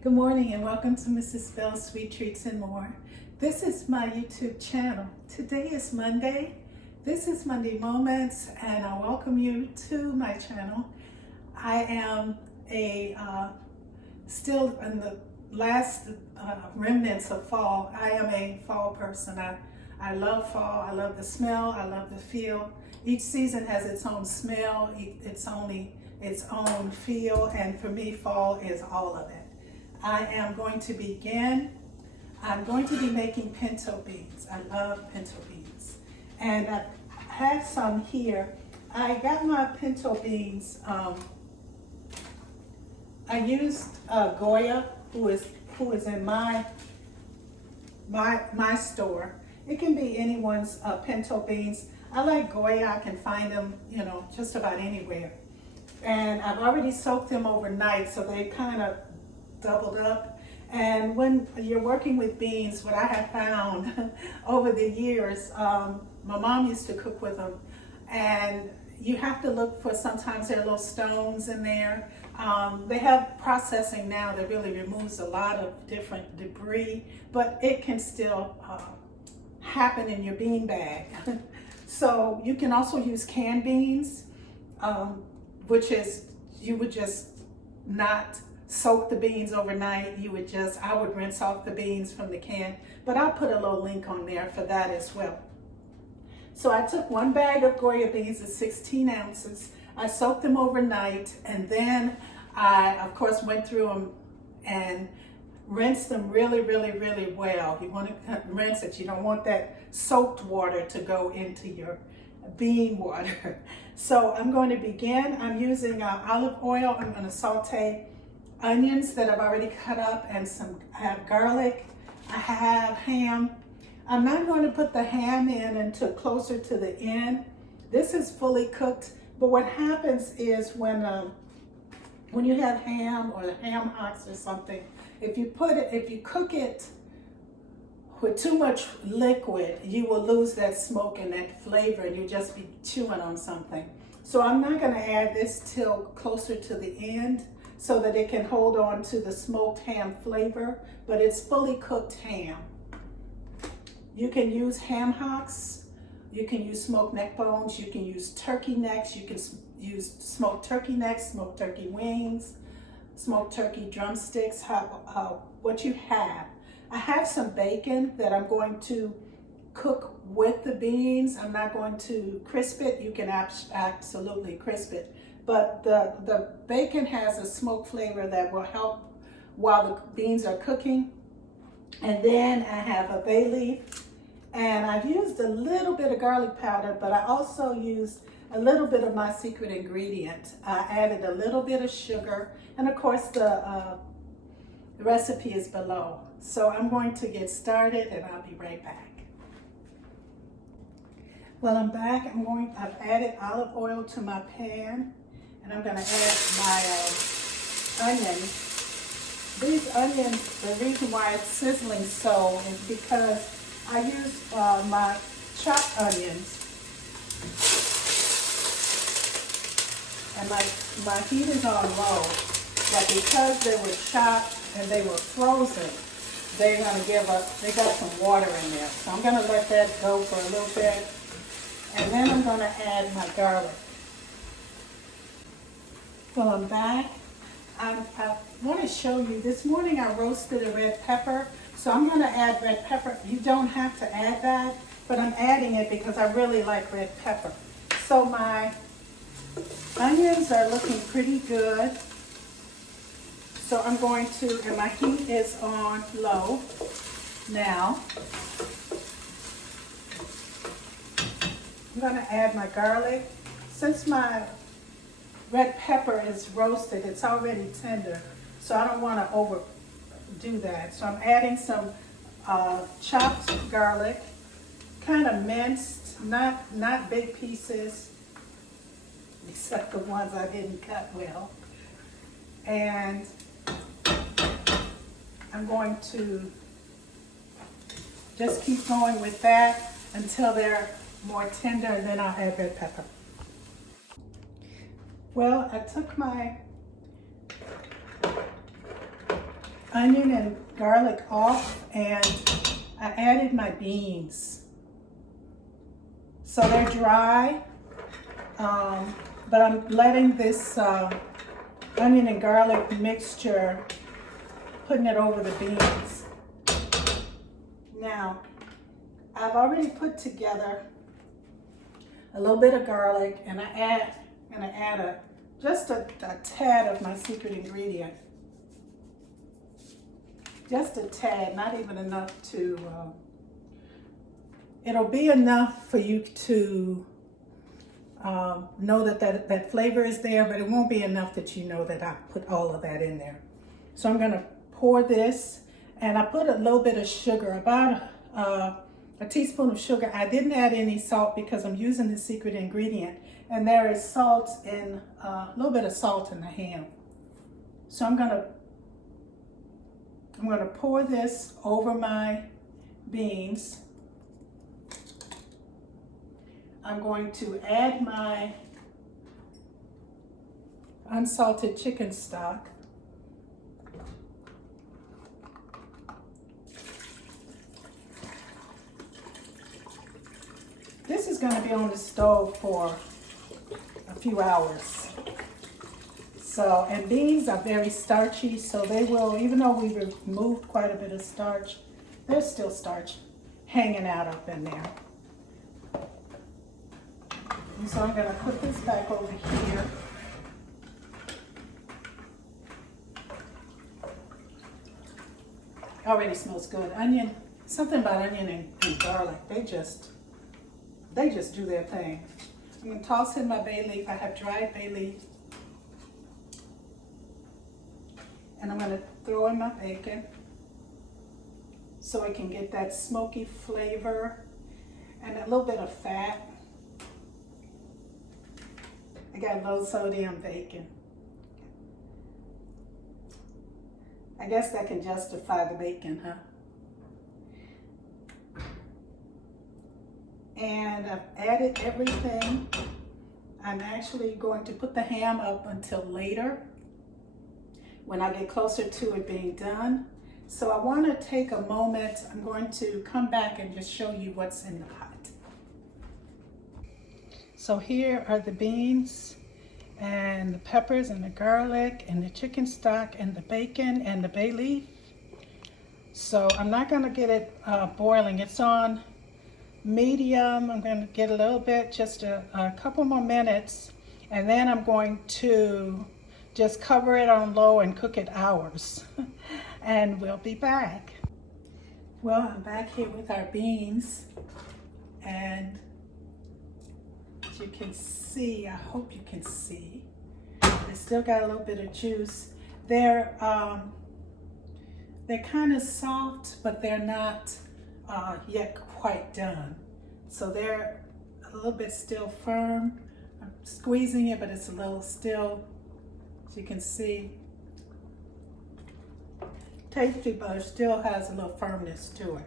Good morning and welcome to Mrs. Bell's Sweet Treats and More. This is my YouTube channel. Today is Monday. This is Monday Moments and I welcome you to my channel. I am still in the last remnants of fall. I am a fall person. I love fall. I love the smell. I love the feel. Each season has its own smell, its own feel, and for me, fall is all of it. I am going to begin. I'm going to be making pinto beans. I love pinto beans. And I have some here. I got my pinto beans. I used Goya, who is in my store. It can be anyone's pinto beans. I like Goya. I can find them, just about anywhere. And I've already soaked them overnight, so they kind of doubled up. And when you're working with beans, what I have found over the years, my mom used to cook with them, and you have to look for, sometimes there are little stones in there. They have processing now that really removes a lot of different debris, but it can still happen in your bean bag. So you can also use canned beans, which is, you would just not soak the beans overnight. I would rinse off the beans from the can, but I'll put a little link on there for that as well. So I took one bag of Goya beans, it's 16 ounces. I soaked them overnight, and then I, of course, went through them and rinsed them really, really, really well. You want to rinse it. You don't want that soaked water to go into your bean water. So I'm going to begin. I'm using olive oil. I'm going to saute onions that I've already cut up, and I have garlic, I have ham. I'm not going to put the ham in until closer to the end. This is fully cooked, but what happens is when you have ham or ham hocks or something, if you cook it with too much liquid, you will lose that smoke and that flavor, and you'll just be chewing on something. So I'm not going to add this till closer to the end, so that it can hold on to the smoked ham flavor, but it's fully cooked ham. You can use ham hocks, you can use smoked neck bones, you can use turkey necks, you can use smoked turkey necks, smoked turkey wings, smoked turkey drumsticks, what you have. I have some bacon that I'm going to cook with the beans. I'm not going to crisp it. You can absolutely crisp it. But the bacon has a smoke flavor that will help while the beans are cooking. And then I have a bay leaf, and I've used a little bit of garlic powder, but I also used a little bit of my secret ingredient. I added a little bit of sugar, and of course the recipe is below. So I'm going to get started, and I'll be right back. Well, I'm back. I've added olive oil to my pan. And I'm going to add my onions. These onions, the reason why it's sizzling so is because I used my chopped onions. And my heat is on low. But because they were chopped and they were frozen, they got some water in there. So I'm going to let that go for a little bit. And then I'm going to add my garlic. Well, I'm back. I want to show you, this morning I roasted a red pepper, so I'm going to add red pepper. You don't have to add that, but I'm adding it because I really like red pepper. So my onions are looking pretty good. So I'm going to, and my heat is on low now. I'm going to add my garlic. Since my red pepper is roasted, it's already tender, so I don't want to overdo that. So I'm adding some chopped garlic, kind of minced, not big pieces, except the ones I didn't cut well. And I'm going to just keep going with that until they're more tender, and then I'll add red pepper. Well, I took my onion and garlic off, and I added my beans. So they're dry, but I'm letting this onion and garlic mixture, putting it over the beans. Now, I've already put together a little bit of garlic, and I'm gonna add just a tad of my secret ingredient. Just a tad, not even enough to, it'll be enough for you to know that flavor is there, but it won't be enough that you know that I put all of that in there. So I'm gonna pour this, and I put a little bit of sugar, about a teaspoon of sugar. I didn't add any salt because I'm using the secret ingredient, and there is salt in, a little bit of salt in the ham. So I'm gonna pour this over my beans. I'm going to add my unsalted chicken stock. This is going to be on the stove for a few hours. So, and beans are very starchy, so they will, even though we removed quite a bit of starch, there's still starch hanging out up in there. And so I'm going to put this back over here. Already smells good. Onion, something about onion and garlic, they just do their thing. I'm going to toss in my bay leaf. I have dried bay leaf. And I'm going to throw in my bacon so I can get that smoky flavor and a little bit of fat. I got low sodium bacon. I guess that can justify the bacon, huh? And I've added everything. I'm actually going to put the ham up until later, when I get closer to it being done. So I want to take a moment. I'm going to come back and just show you what's in the pot. So here are the beans and the peppers and the garlic and the chicken stock and the bacon and the bay leaf. So I'm not going to get it boiling. It's on medium. I'm going to get a little bit, just a couple more minutes, and then I'm going to just cover it on low and cook it hours. And we'll be back. Well, I'm back here with our beans, and as you can see, I hope you can see, they still got a little bit of juice. They're kind of soft, but they're not yet quite done. So they're a little bit still firm. I'm squeezing it, but it's a little still, as you can see. Tasty, but it still has a little firmness to it.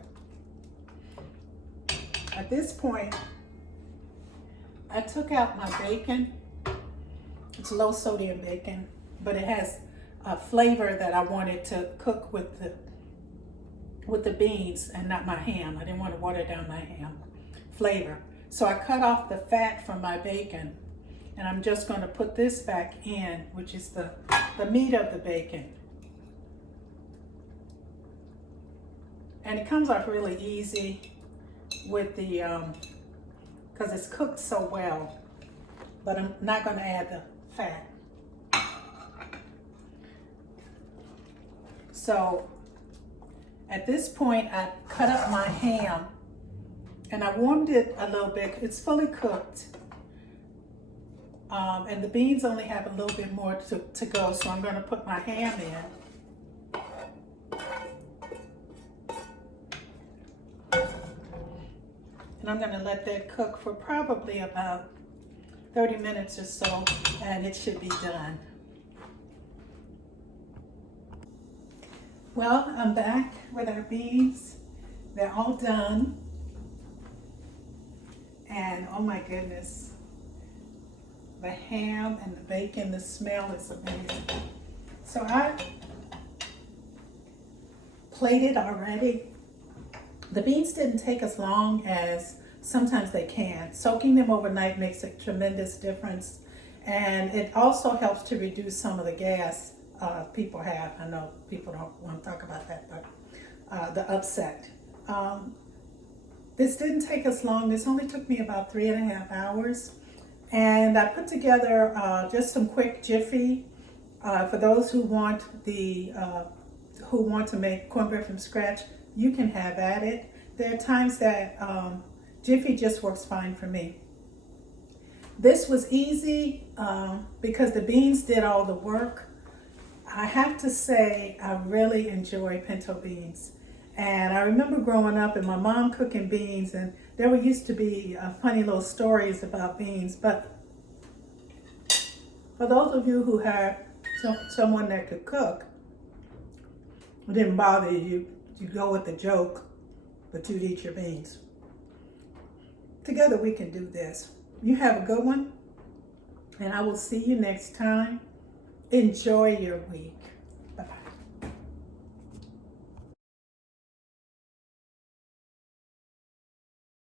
At this point, I took out my bacon. It's low sodium bacon, but it has a flavor that I wanted to cook with the beans and not my ham. I didn't want to water down my ham flavor. So I cut off the fat from my bacon, and I'm just going to put this back in, which is the meat of the bacon. And it comes off really easy with the, because it's cooked so well, but I'm not going to add the fat. So at this point, I cut up my ham and I warmed it a little bit. It's fully cooked. And the beans only have a little bit more to go, so I'm going to put my ham in. And I'm going to let that cook for probably about 30 minutes or so, and it should be done. Well, I'm back with our beans. They're all done. And oh my goodness, the ham and the bacon, the smell is amazing. So plated already. The beans didn't take as long as sometimes they can. Soaking them overnight makes a tremendous difference. And it also helps to reduce some of the gas people have. I know people don't want to talk about that, but the upset. This didn't take us long. This only took me about 3.5 hours. And I put together just some quick Jiffy for those who want to make cornbread from scratch. You can have at it. There are times that Jiffy just works fine for me. This was easy because the beans did all the work. I have to say I really enjoy pinto beans. And I remember growing up and my mom cooking beans, and there used to be funny little stories about beans. But for those of you who had someone that could cook, it didn't bother you, you'd go with the joke, but you'd eat your beans. Together we can do this. You have a good one, and I will see you next time. Enjoy your week.